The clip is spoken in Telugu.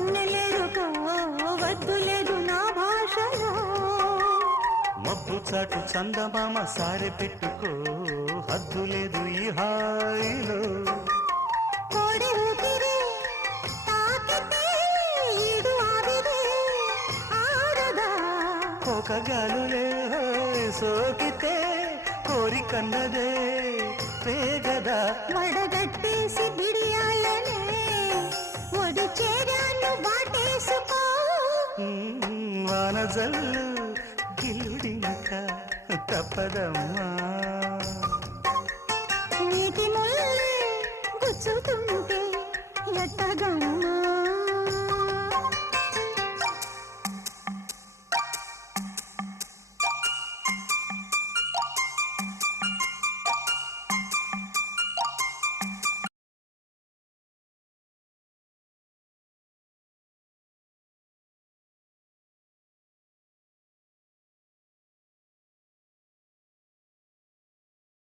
వన్నెలేరుకో వద్దులేదు నా భాషలో మబ్బు చాటు చందమామ సారె పెట్టుకో హద్దు లేదు ఈ హాయిలో కోడి ఊపిరి తాకితే ఈడు ఆవిరి ఆడదా కోకగాలులే సోకితే కోరికన్నదే పేగదా వడగట్టేసి బిడియాలనే ఒడి చేరాను వాటేసుకో వానజల్లు గిల్లుడింక తప్పదమ్మా నీతి ముల్లే గుచ్చుతుంటే ఎట్టగా